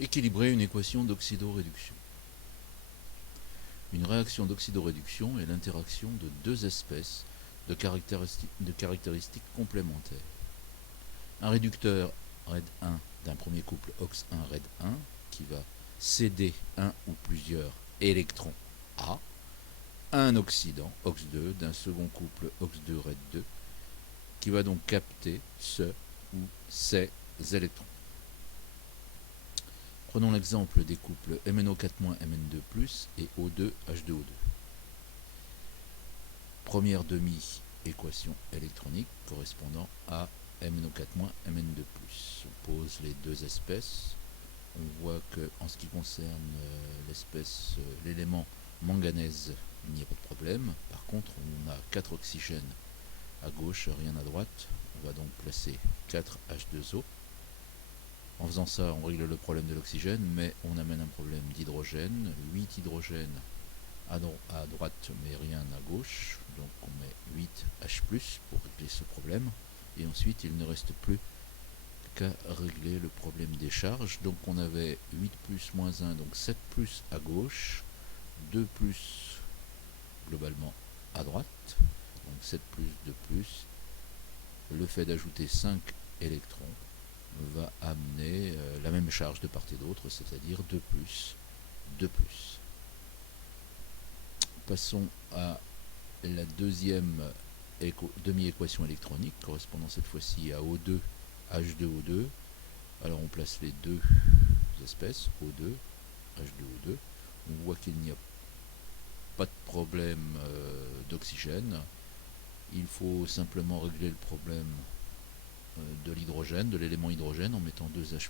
Équilibrer une équation d'oxydoréduction. Une réaction d'oxydoréduction est l'interaction de deux espèces de caractéristiques complémentaires. Un réducteur RED 1 d'un premier couple OX1 RED 1 qui va céder un ou plusieurs électrons A, un oxydant OX2 d'un second couple OX2 RED 2 qui va donc capter ce ou ces électrons. Prenons l'exemple des couples MnO4-Mn2+, et O2H2O2. Première demi-équation électronique correspondant à MnO4-Mn2+. On pose les deux espèces. On voit qu'en ce qui concerne l'élément manganèse, il n'y a pas de problème. Par contre, on a 4 oxygènes à gauche, rien à droite. On va donc placer 4 H2O. En faisant ça, on règle le problème de l'oxygène, mais on amène un problème d'hydrogène. 8 hydrogènes à droite, mais rien à gauche. Donc on met 8H+, pour régler ce problème. Et ensuite, il ne reste plus qu'à régler le problème des charges. Donc on avait 8 plus moins 1, donc 7 plus à gauche, 2 plus globalement à droite, donc 7 plus, 2 plus. Le fait d'ajouter 5 électrons va amener la même charge de part et d'autre, c'est-à-dire 2 plus, 2 plus. Passons à la deuxième demi-équation électronique, correspondant cette fois-ci à O2, H2O2. Alors on place les deux espèces, O2, H2O2. On voit qu'il n'y a pas de problème d'oxygène. Il faut simplement régler le problème de l'hydrogène, de l'élément hydrogène, en mettant 2H+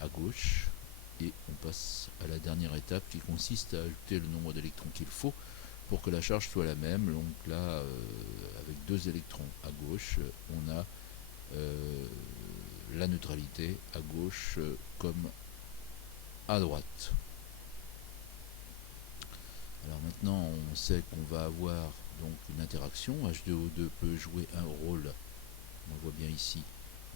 à gauche. Et on passe à la dernière étape qui consiste à ajouter le nombre d'électrons qu'il faut pour que la charge soit la même. Donc là, avec 2 électrons à gauche, on a la neutralité à gauche comme à droite. Alors maintenant, on sait qu'on va avoir donc une interaction. H2O2 peut jouer un rôle, on le voit bien ici,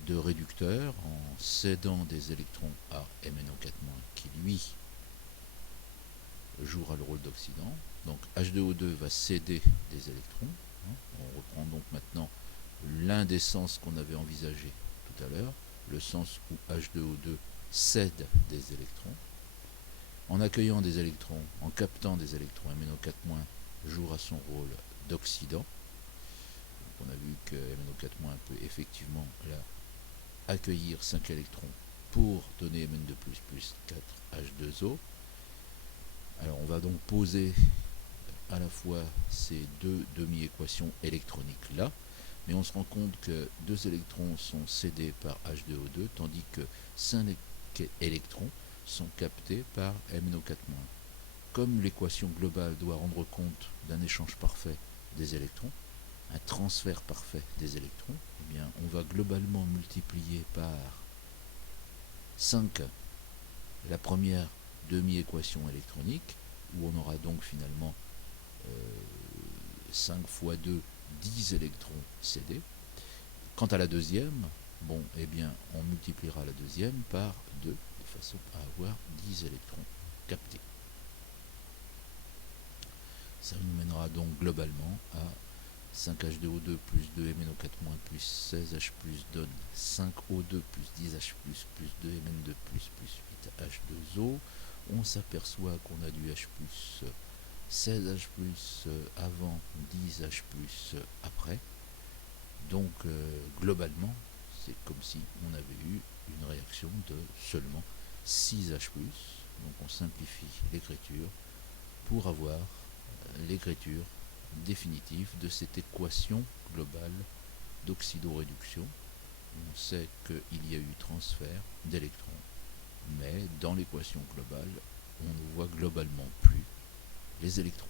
de réducteur en cédant des électrons à MnO4- qui lui jouera le rôle d'oxydant. Donc H2O2 va céder des électrons. On reprend donc maintenant l'un des sens qu'on avait envisagé tout à l'heure, le sens où H2O2 cède des électrons. En accueillant des électrons, en captant des électrons, MnO4- jouera son rôle d'oxydant. On a vu que MnO4- peut effectivement là accueillir 5 électrons pour donner Mn2+, plus 4H2O. Alors on va donc poser à la fois ces deux demi-équations électroniques là, mais on se rend compte que 2 électrons sont cédés par H2O2, tandis que 5 électrons sont captés par MnO4-. Comme l'équation globale doit rendre compte d'un échange parfait des électrons, un transfert parfait des électrons, eh bien, on va globalement multiplier par 5 la première demi-équation électronique, où on aura donc finalement 5 fois 2, 10 électrons cédés. Quant à la deuxième, bon, eh bien, on multipliera la deuxième par 2, de façon à avoir 10 électrons captés. Ça nous mènera donc globalement à 5H2O2 plus 2 MnO4- plus 16H+ donne 5O2 plus 10H+, plus 2 Mn2+, plus 8H2O. On s'aperçoit qu'on a du H+, 16H+, avant, 10H+, après. Donc globalement, c'est comme si on avait eu une réaction de seulement 6H+. Donc on simplifie l'écriture pour avoir l'écriture définitive de cette équation globale d'oxydoréduction. On sait qu'il y a eu transfert d'électrons, mais dans l'équation globale, on ne voit globalement plus les électrons.